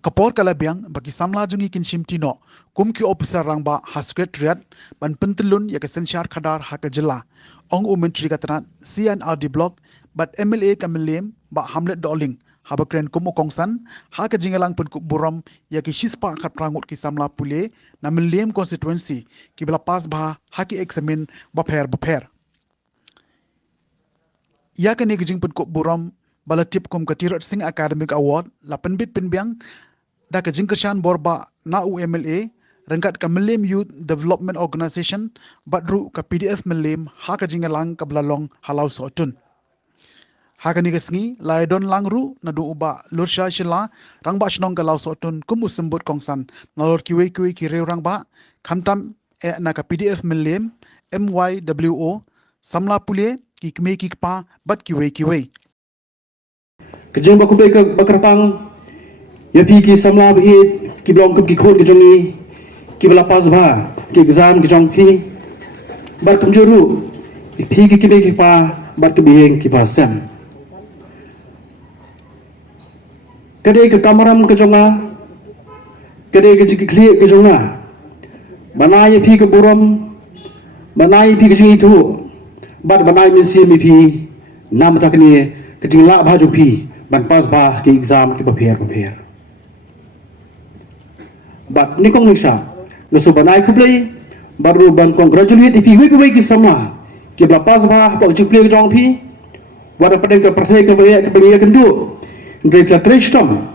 kapor kalabiang bagi samla jungi kinshim tino kum ki officer rangba ha secretariat ban pentelun ya kesensyar khadar ha kejela ong menteri katran CNRD block bat MLA kamilem ba Hamlet Doling ha bakren kum kongsan ha ke jingalang pen kup buram ya ki shispa khat prangut ki samla pule na milem constituency ki bela pas ba ha ki examine ba pher ya ke ne gijing pen kup buram bala tip kum katirat sing academic award la penbit penbiang da ka jingkashan borba na UMLA rengkat ka Millennium Youth Development Organization badru ka PDF Millennium ha ka jingalang ka blalong halau sotun ha ka nigasngi laidon langru na du uba lursha shila rangba shnong ka lau sotun kum usembut kongsan nalor kiwe ki reu rangba khamtam na ka PDF Millennium MYWO samla pule ki kme ki pa bat kiwe kejeng baku ke bakrapang ya pi ki samla bi ki blong kum ki khon ki jongi ki bala pas ba ki exam ki jong pi bar kum juru pi ki be ki pa bar ki biheng ki pa sam kade ke kamaram ke jonga kade ke ki kli ke jonga banai pi ke buram banai pi ke jingi tu bar banai min si mi pi nam ta kni ke jingla ba ju pi ban pas ba ki exam ki prepare but ni kong nisha no so banai khublei baru ban congratulate ipi we ki sama ki bla pas ba pa ju play jong pi wada paden ka prathai ka be kendu ndre ka tristom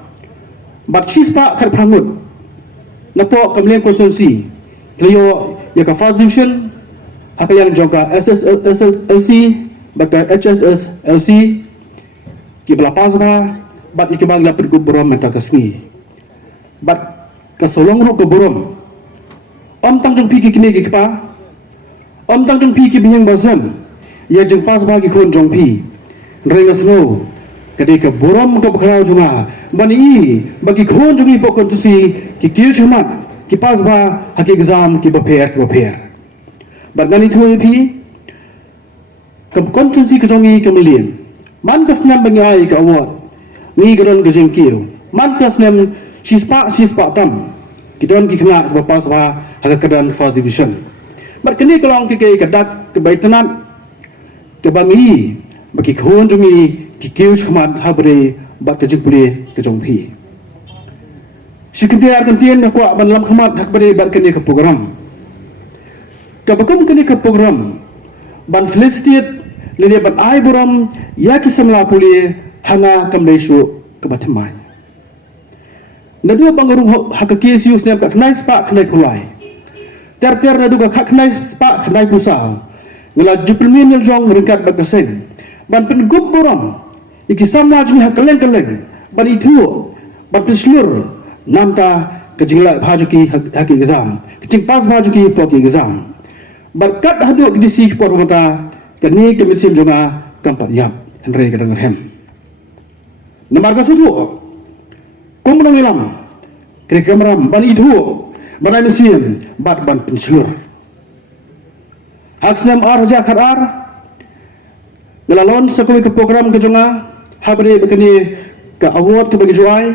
but shispa khat prangut na po kamlen constituency klio ya ka first division hakayang jong ka SSLC baka HSSLC ki bla pas ba bat ikibang la pergu borom menta kasngi bat kasolong ro ko borom om tang jong pi ki kine ki pa om tang jong pi ki biheng bazam ya jong pas ba ki khon jong pi rengas no kade ka borom ka bkhrau junga bani bagi khon jungi po kontusi ki kiu chuma ki pas ba haki exam ki prepare bat ngani thui pi kam kontusi ka jongi ka milien man kasnam bangai ka award ni gron ka jengkiu man kasnam shispa tam kidon ki khna ba pas ba haga kadan first division bar kini kalong ki ke kadak ke baitanan ke bangi baki khon jumi ki kiu khman habre ba ka jingpule ke jongpi sikitiar kan tien ko ban lam khmat hak bare bar kini ke program ka bakum kini ke program ban felicitate lele ban ai buram ya ki samla puli hanga kamleishu ke batamai nadu bangarung hakaki sius ne ka knai spa knai pulai ter nadu ka knai spa knai pusa ngala jupilmin jong ringkat bagasen ban pen gup boram iki samla jni hakaleng ban itu ban pislur namta kejingla bhajuki haki exam kecing pas bhajuki poki exam berkat hadu disi pormata kani kemisim jonga kampat yap henre kadang hem nomor kasutu kumrang ilam kira kameram ban itu ban mesin ban pencelur hak senam raja karar ngelalon sekali ke program ke jonga habri bekani ke award ke bagi juai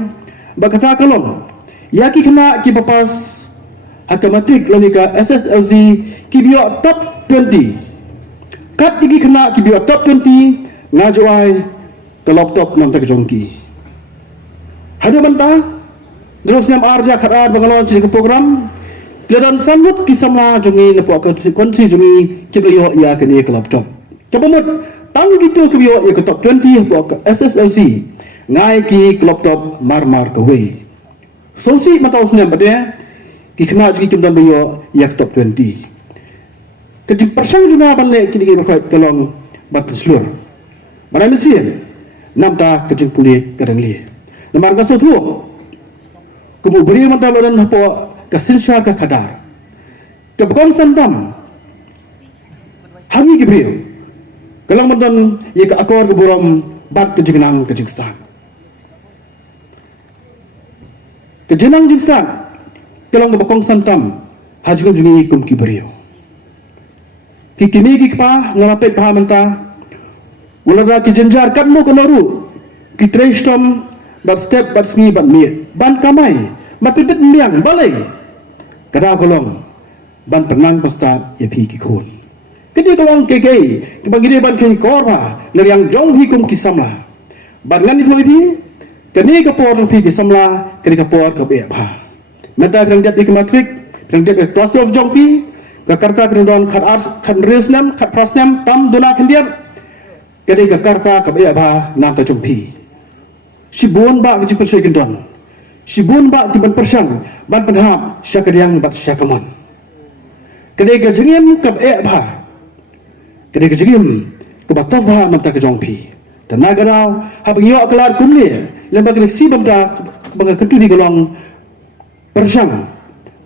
bakata kalon yaki kena ki bapas akamatik lanika SSLC ki bio top 20 kat digi kena ki bio top 20 ngajuai ke laptop nam tak jongki hadu banta terus yang arja khara bangalon ci program kedan sambut kisamla jongi nepo konsi jongi kibyo ya ke ni ke laptop kabamut tang gitu ke bio ya ke top 20 po ke SSLC ngai ki laptop mar ke we sosi matau sunya bade ki khna ji kim bio ya ke top 20 ke persang juna banle ki ni ke kalong bat slur mana mesin namta ke puli kadang li namar ka sotu kubu beri mata lodan hapo kasinsha ka khadar ke bkong santam hangi ke beri kalang mandan ye ka akor ke buram bat ke jignang ke jingstan ke jenang jingstan kalang bkong santam hajung jungi kum ki beri ki kimi ki pa ngalape pa manta ulada ki jenjar kadmo konoru ki trestom bat step bat sni bat miet ban kamai bat pipit miang balai kada kolong ban penang pasta ya pi ki khon kedi kolong keke bagi dia ban kin korba ler yang jong hi kum kisamla ban ngani thoi bi kani ka por pi kisamla kani ka por ka be pha mata krang jat ik matrik krang jat kelas of jong pi ka karta krang khat ars khat resnam khat prasnam tam dona khandiat kani ka karta ka be pha nam ta jong pi Sibun ba ke jipun saya gendon. Sibun ba tiban persang ban penhap syakadiang bat syakaman. Kedai ke jengim ke ba. Kedai ke jengim ke bataf ba manta ke jongpi. Dan nagarau ha bagi yo kelar kumle lemba ke si banta banga kentu di golong persang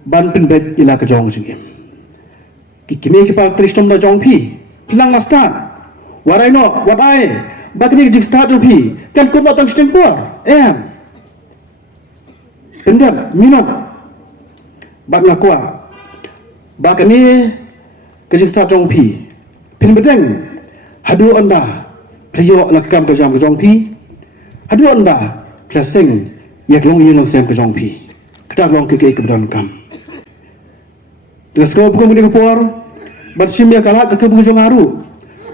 ban penbet ila ke jong jengim. Kikini ke pa tristom da jongpi. Pilang nastat. Warai no wat ai bakni jik start pi kan ko batang stempor pendam minat bak ngakwa bakni ke jik start pi pin bedeng hadu anda priyo lakam ke jam ke jong pi hadu anda plasing yak long yin long sem ke jong pi kedak long ke dan kam terus ko bukan ke por bat sim ya kala ke bu jong aru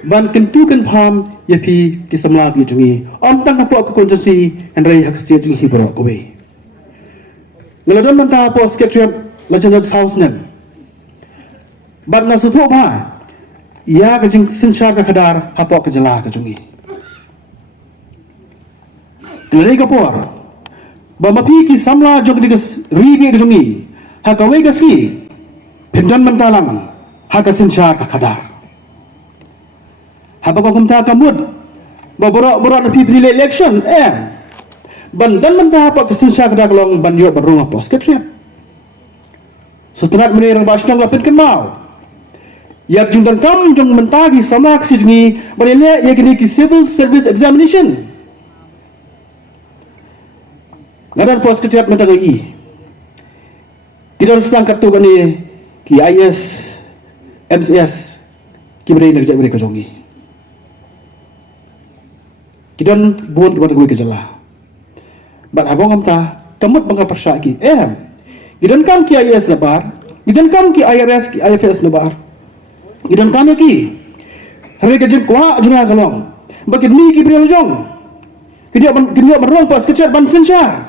ban kentukan pham yapi kisamla pi jungi on tang po ko konjasi henry hakasi jungi hibro ko be ngeladon manta po sketchup lajan south nem ban na sutho ba ya ka jing sinsha ka khadar hapo ka jala ka jungi ngelai ka por ba mapi kisamla jog digas ribi jungi ha ka we ka ski pindan mantalang ha ka sinsha ka khadar Habang kumta kamud baborok na people election bandan mentah apa kesensa kada kolong banyo barung apa sekretariat setelah menirang basnang lapit kenal yak jungdan kam jung mentagi sama kesijungi banile yak ni ki civil service examination ngadan pos sekretariat mentagi tidak sedang kartu kani ki IS MCS ki beri nak jadi mereka jongi kidan buat kepada gue kejala bat abang amta kamut bangka persaki kidan kam ki IS lebar kidan kam ki IRS ki IFS lebar kidan kam ki hari kejen kwa jena kalong bakin ni ki berial jong kidia merong pas kecet ban sensar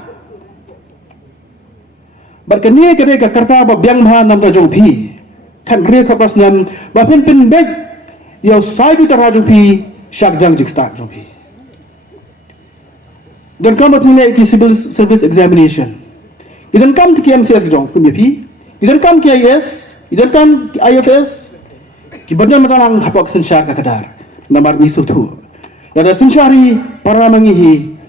bat kini kede ka karta ba biang ma nam ta jong pi kan re ka pas nam ba pin bek yo sai du ta jong pi syak jang jik start jong pi dan kamu punya civil service examination. Idan kamu ke MCS jong punya pi. Idan kamu ke IS, idan kamu ke IFS. Kibarnya matalang hapak sensya ka kadar. Namar ni sutu. Yada sensyari para mangihi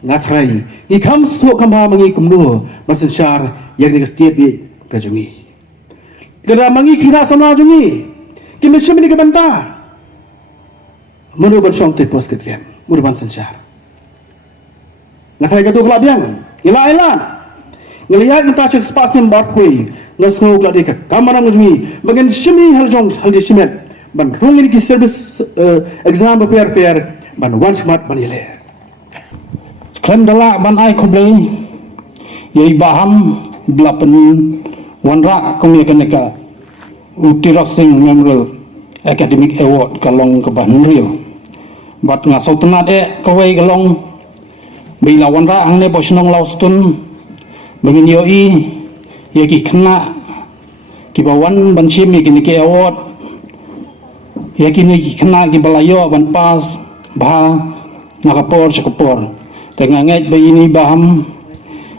ngatrai. Ni kam su kamba mangi kumnu bersensyar yang ni setiap bi kajungi. Kada mangi kira sama jungi. Kimi shimini ke banta. Munu bersong te pos ketrian. Munu ban sensyar. Nakay gato kelabiang, ila-ila. Ngelihat kita cek spasim barkui, ngasno gladi ka kamera ngujmi, bagian shimi haljong haldi shimet, ban rungin ki service exam pair ban one smart ban yele. Klem dala ban ai kublai, yai baham belapen wanra kumyakaneka utirasing memorial academic award kalong ke Banrio. Bat ngasau tenat kawai kalong bila wanra angne bosnong laustun bangin yoi yaki kena kibawan ban chimi kini ke award yaki ni kena ki balayo ban pas bah nakapor chakapor tenganget bayi ni baham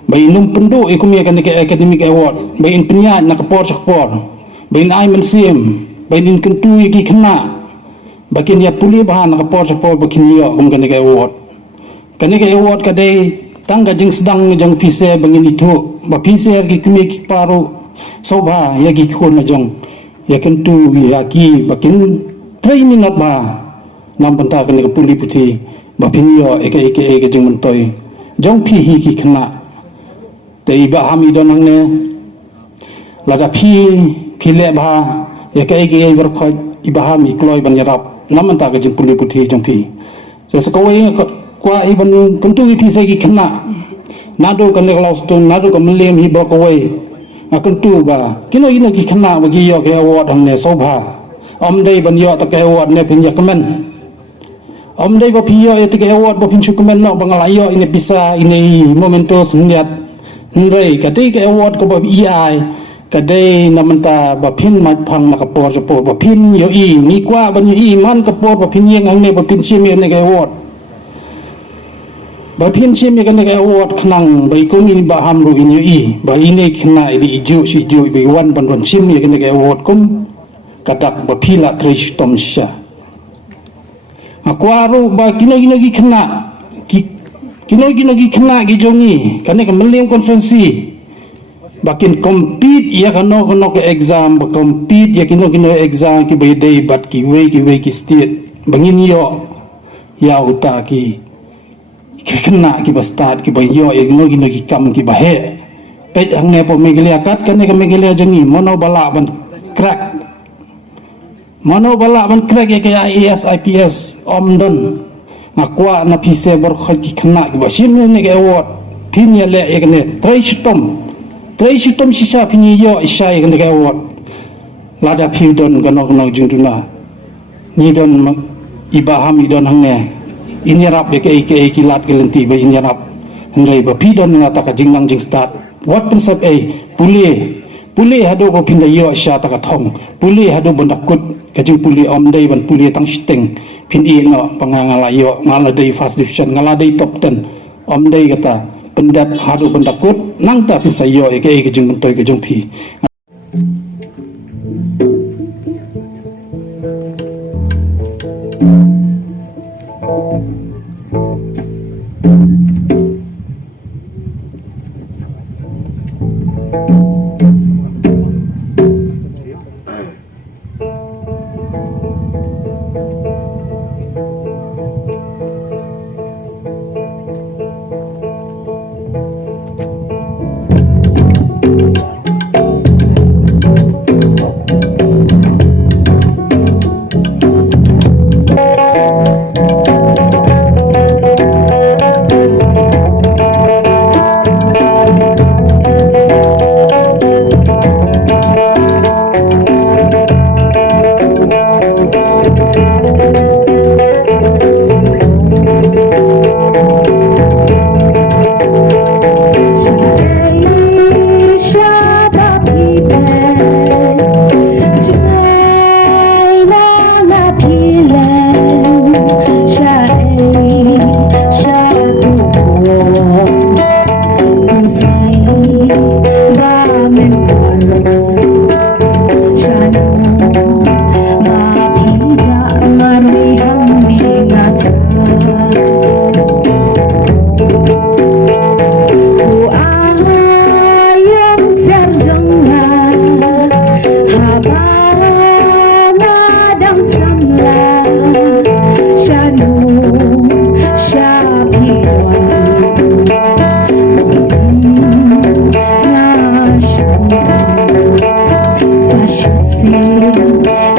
bayi num pendu ikum ya kini ke academic award bayi penyat nakapor chakapor bayi ai mensim bayi kentu yaki kena bakin ya puli bah nakapor chakapor bakin yo kum kini ke award kani ke award kadai tangga jeng sedang jeng pise bangin itu ba pise ki kumi ki paru soba ya ki khon jong ya kentu ya ki bakin 3 minit ba nam banta kani ke puli puti ba pinyo eke jeng mentoy jong pi hi ki khna te ba hami donang ne laga pi le ba ya ke ber khoj ibahami kloi ban yarap nam banta ke jeng puli puti jong pi so sekawai kwa iban kuntu ipi segi kena nado kan laus tu nado kan melem hi brokawai akuntu ba kino ki kena bagi yo ke award hang ne sobha om dei ban yo ta ke award ne pin yakmen om dei ba piyo ya ta ke award ba pin chukumen no bangalayo ini bisa ini momentos niat nrei kati ke award ko ba ei kadai namanta ba pin mat phang na kapor jopo ba pin yo i ni kwa ban yo i man kapor ba pin yeng ang ne ba pin chim ne ke award ba pin chim ne ke award khnang ba kum in ba ham ru in yo i ba ine khna di ju si ju bi wan ban wan chim ne ke award kum kadak ba phila trish tom sha akwa ru ba kino gi khna kino gi khna gi jongi kane ka melim konferensi bakin compete ya kano ke exam ba compete ya kino exam ki bay day bat ki way ki state bangin yo ya uta ki kena ki bastad ki bay yo ya kino ki kam ki bahe pet ang ne po megelia kat kan ka megelia jangi mono bala ban crack ya kaya IAS IPS omdon akwa na pise bor ki kena ki basim ne ke award pin ya le ya ne Treish sisa pini yo isya yang dekat award lada piudon ganok junduna ni don ibaham idon hangne ini rap ke kilat gelenti ba ini rap ngai ba pidon na ta ka jingnang jing start what pensap puli hado ba pinda yo isya ta ka thong puli hado bondakut ka jing puli om dei ban puli tang steng pin i no pangangala yo ngala dei first division ngala dei top 10 om dei kata pendat hadu pendakut nang ta pisayo ke jeng bentoy ke jeng pi Sasha sing, get